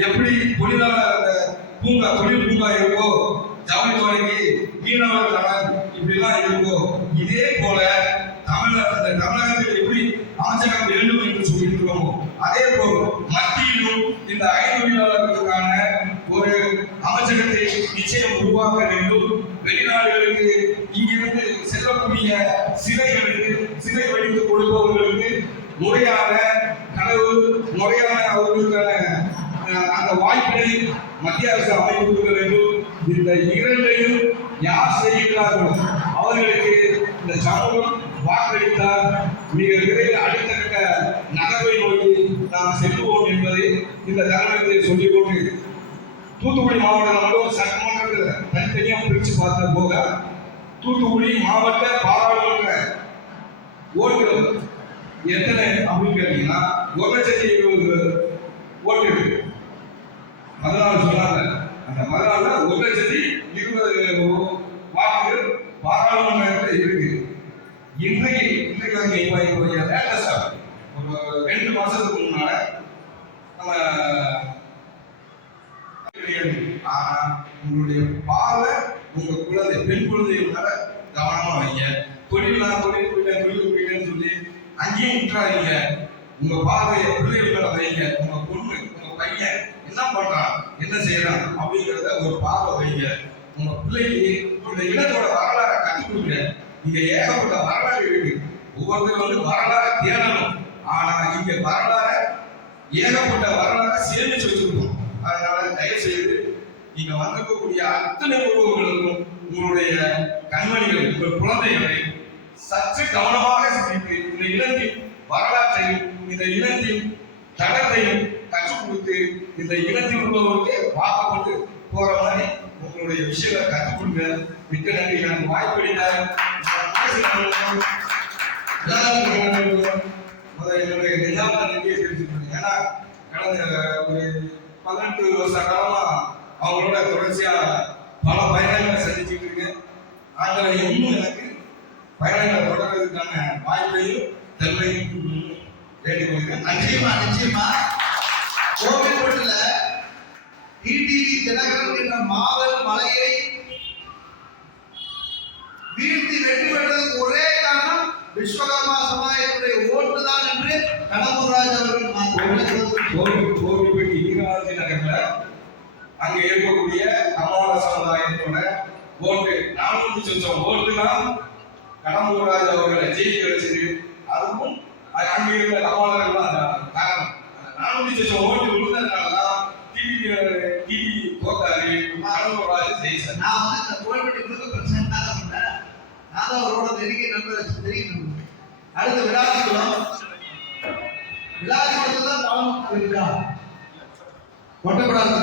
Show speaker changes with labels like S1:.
S1: எப்படி தொழிலாளர் பூங்கா தொழில் பூங்கா இருக்கோ ஜவுளி துறைக்கு மீனவர் இப்படிலாம் இருக்கோ இதே போல தமிழக தமிழகத்தில் எப்படி அமைச்சகம் வேண்டும் என்று சொல்லியிருக்கிறோமோ அதே போல் மத்தியிலும் இந்த ஐந்தொழிலாளர்களுக்கான ஒரு அமைச்சகத்தை நிச்சயம் உருவாக்க வேண்டும். வெளிநாடுகளுக்கு இங்கிருந்து செல்லக்கூடிய சிறைகளுக்கு சிறை வடித்து கொடுப்பவர்களுக்கு முறையான முறையான அவர்களுக்கான அந்த வாய்ப்பினை மத்திய அரசு அமைத்து கொடுக்க வேண்டும். இந்த இரண்டையும் யார் செய்கிறார்களோ அவர்களுக்கு இந்த சமூகம் வாக்களித்தால் மிக விரைவில் அடுத்த கட்ட நகர்வை நோக்கி நாம் செல்வோம் என்பதை இந்த தருணத்தை சொல்லிக்கொண்டு தூத்துக்குடி மாவட்டம் மட்டும் சட்டமன்றத்தில் தனித்தனியாக பிரித்து பார்த்த போக தூத்துக்குடி மாவட்ட பாராளுமன்ற எத்தனை அப்படின்னு கேட்டீங்கன்னா ஒரு லட்சத்தி இருபது ஓட்டு இருக்கு பதினாலு சொன்னாங்க. அந்த பதினாலுல ஒரு லட்சத்தி இருபது வாக்கு பாராளுமன்றத்தில் இருக்கு. இன்றைக்கு இன்றைக்கு வந்து இப்போ இப்போ லேட்டஸ்டா ஒரு ரெண்டு மாசத்துக்கு முன்னால நம்ம ஆனா உங்களுடைய பார்வை உங்க குழந்தை பெண் குழந்தைகள் மேல கவனமா வைங்க. தொழில் தொழில் தொழில் அங்கேயும் விட்டுறாதீங்க உங்க பார்வைய பிள்ளைகள் மேல வைங்க. உங்க பொண்ணு உங்க பையன் என்ன பண்றான்? என்ன செய்யறான்? அப்படிங்கிறத ஒரு பார்வை வைங்க. உங்க பிள்ளைக்கு இந்த இனத்தோட வரலாறை கற்றுக் கொடுங்க. இங்க ஏகப்பட்ட வரலாறு இருக்கு ஒவ்வொருத்தரும் வந்து வரலாறு தேடணும். ஆனா இங்க வரலாறை ஏகப்பட்ட வரலாறை சேமிச்சு வச்சிருக்கோம். அதனால தயவு செய்து நீங்க வந்திருக்கக்கூடிய அத்தனை உருவங்களுக்கும் உங்களுடைய கண்மணிகள் உங்கள் குழந்தைகளை சற்று கவனமாக சிந்தித்து இந்த இனத்தின் வரலாற்றையும் இந்த இனத்தின் தடத்தையும் கற்றுக் கொடுத்து இந்த இனத்தில் உள்ளவருக்கு வாக்கப்பட்டு போற மாதிரி உங்களுடைய விஷயங்களை கற்றுக் கொடுங்க. மிக்க நன்றி. நான் வாய்ப்பளித்தார் என்னுடைய நிஜாம நன்றியை தெரிவிச்சுக்கணும் ஏன்னா கடந்த ஒரு பதினெட்டு வருஷ காலமா அவங்களோட தொடர்ச்சியா பல பயணங்களை சந்திச்சுட்டு இருக்கேன். அதில் இன்னும் எனக்கு பயணங்களை தொடர்றதுக்கான வாய்ப்பையும் தன்மையும் வேண்டிக் கொள்கிறேன்.
S2: நிச்சயமா நிச்சயமா. கோவில்பட்டில டிடிவி தினகரன் என்ற மாவல் மலையை வீழ்த்தி வெற்றி பெற்றதுக்கு ஒரே காரணம் விஸ்வகர்மா சமுதாயத்துடைய ஓட்டு தான் என்று கடம்பூர்ராஜ் அவர்கள் நான் உணர்ந்தது.
S1: கோவில் கோவில்பட்டி இருக்கக்கூடிய அம்மாவ சமுதாயத்தோட ஓட்டு. நானூத்தி சொச்சம் ஓட்டுலாம் கடம்பூராஜ் அவர்களை ஜெயிக்க வச்சது அதுவும் அ- அங்க இருந்த அம்மாவர்கள் தான் காரணம் நானூத்தி ஓட்டு விழுந்ததுனால தான் டிவி டிவி தோத்தாரு ஜெயிச்சார்.
S2: நான் வந்து இந்த கோவில்பட்டி முழுக்க பிரச்சனை தான் பண்ணேன் நான் தான் அவரோட நெருங்கிய நண்பர் தெரியும் அடுத்து விழாக்குளம் விழாக்குளத்துல தான். பாலம் இருக்கா ஒட்டப்படாத